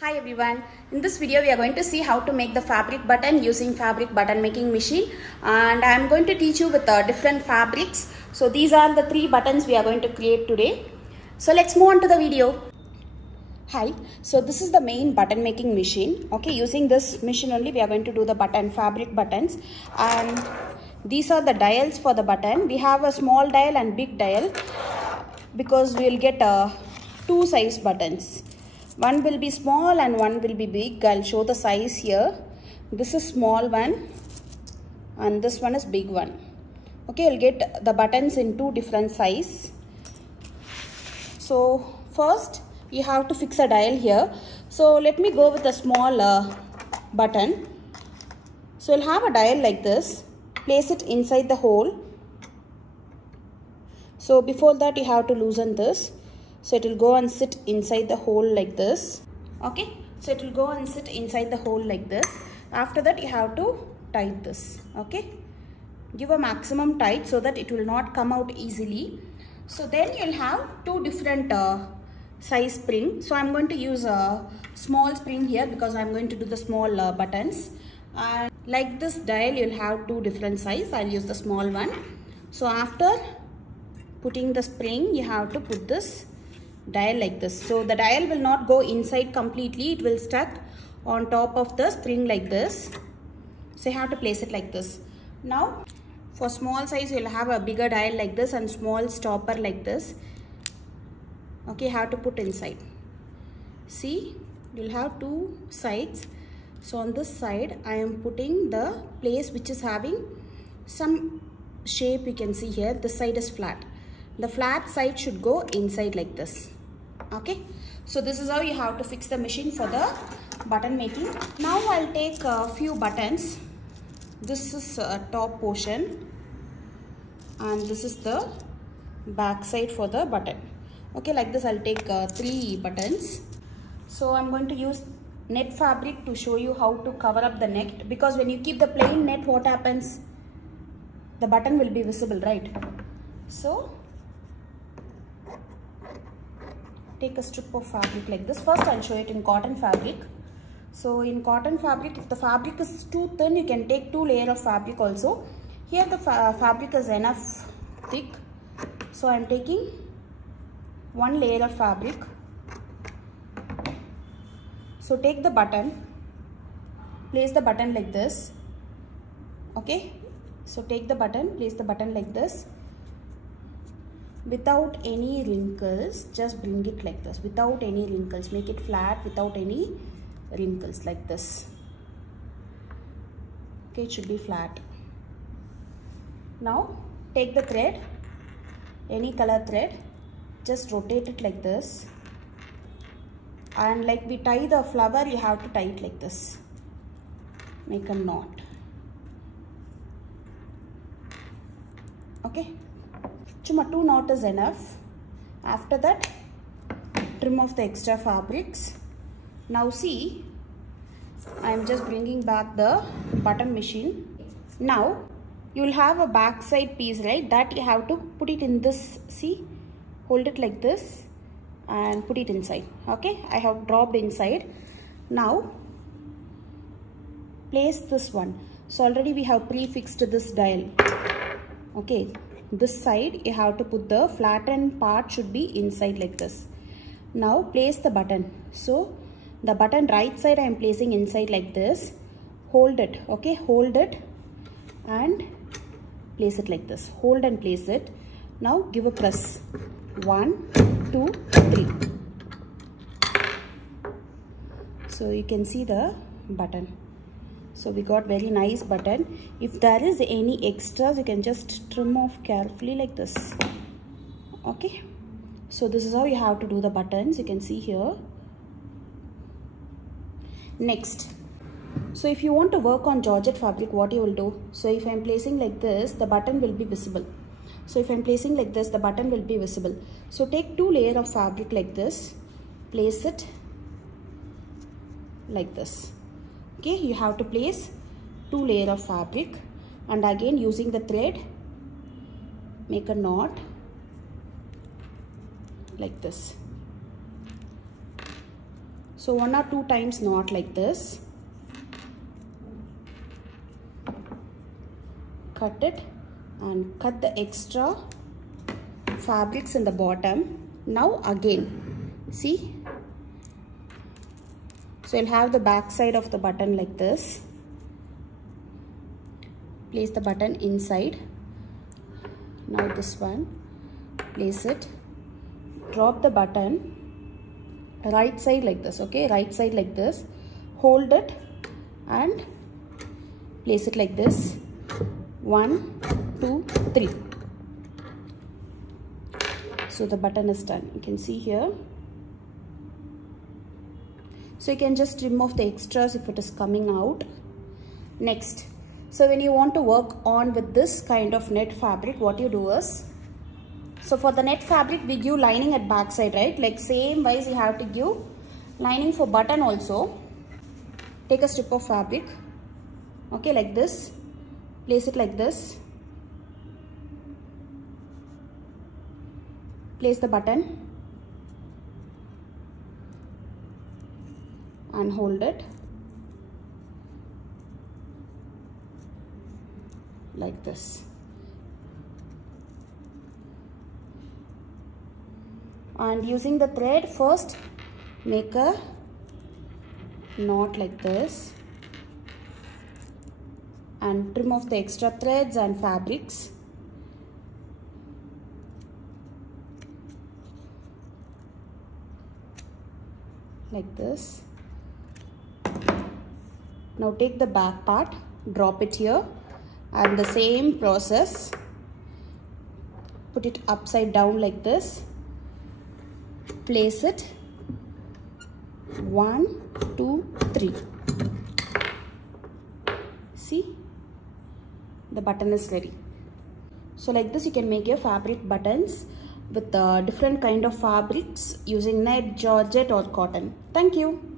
Hi everyone, in this video we are going to see how to make the fabric button using fabric button making machine, and I am going to teach you with different fabrics. So these are the 3 buttons we are going to create today. So let's move on to the video. Hi, so this is the main button making machine. Okay, using this machine only we are going to do the fabric buttons, and these are the dials for the button. We have a small dial and big dial because we will get 2 size buttons. One will be small and one will be big. I'll show the size here. This is small one and this one is big one. Okay, I'll get the buttons in 2 different size. So first you have to fix a dial here. So let me go with a small button. So you'll have a dial like this. Place it inside the hole. So before that you have to loosen this. So it will go and sit inside the hole like this. Okay, so it will go and sit inside the hole like this. After that you have to tight this. Okay, give a maximum tight so that it will not come out easily. So then you'll have 2 different size spring. So I'm going to use a small spring here because I'm going to do the small buttons. And like this dial you'll have 2 different size. I'll use the small one. So after putting the spring you have to put this dial like this. So the dial will not go inside completely, it will stuck on top of the spring like this. So you have to place it like this. Now for small size you will have a bigger dial like this and small stopper like this. Okay, you have to put inside. See, you will have 2 sides. So on this side I am putting the place which is having some shape. You can see here this side is flat. The flat side should go inside like this. Okay, so this is how you have to fix the machine for the button making. Now I'll take a few buttons. This is a top portion and this is the back side for the button. Okay, like this I'll take 3 buttons. So I'm going to use net fabric to show you how to cover up the neck, because when you keep the plain net, what happens? The button will be visible, right? So take a strip of fabric like this. First I'll show it in cotton fabric. So in cotton fabric, if the fabric is too thin, you can take 2 layers of fabric also. Here the fabric is enough thick, so I'm taking 1 layer of fabric. So take the button, place the button like this. Okay, so take the button, place the button like this. Without any wrinkles, just bring it like this. Without any wrinkles, make it flat without any wrinkles like this. Okay, it should be flat. Now take the thread, any color thread, just rotate it like this, and like we tie the flower, you have to tie it like this. Make a knot. Okay, 2 knots is enough. After that trim off the extra fabrics. Now see, I am just bringing back the button machine. Now you will have a back side piece, right? That you have to put it in this. See, hold it like this and put it inside. Okay, I have dropped inside. Now place this one. So already we have prefixed this dial. Okay, this side you have to put the flattened part should be inside like this. Now place the button. So the button right side I am placing inside like this. Hold it. Okay, hold it and place it like this. Hold and place it. Now give a press. 1, 2, 3. So you can see the button. So we got very nice button. If there is any extras, you can just trim off carefully like this. Okay, so this is how you have to do the buttons. You can see here. Next, so if you want to work on georgette fabric, what you will do? So if I am placing like this, the button will be visible. So if I am placing like this, the button will be visible. So take 2 layers of fabric like this, place it like this. Okay, you have to place 2 layers of fabric, and again using the thread, make a knot like this. So 1 or 2 times knot like this. Cut it and cut the extra fabrics in the bottom. Now again, see, so you'll have the back side of the button like this. Place the button inside. Now this one, place it, drop the button right side like this, okay, right side like this, hold it and place it like this. 1, 2, 3. So the button is done. You can see here. So you can just remove the extras if it is coming out. Next, so when you want to work on with this kind of net fabric, what you do is, so for the net fabric we give lining at back side, right? Like same wise you have to give lining for button also. Take a strip of fabric, okay, like this. Place it like this. Place the button and hold it like this. And using the thread, first make a knot like this and trim off the extra threads and fabrics. Like this. Now take the back part, drop it here, and the same process, put it upside down like this. Place it 1, 2, 3. See, the button is ready. So like this you can make your fabric buttons with different kind of fabrics using net, georgette or cotton. Thank you.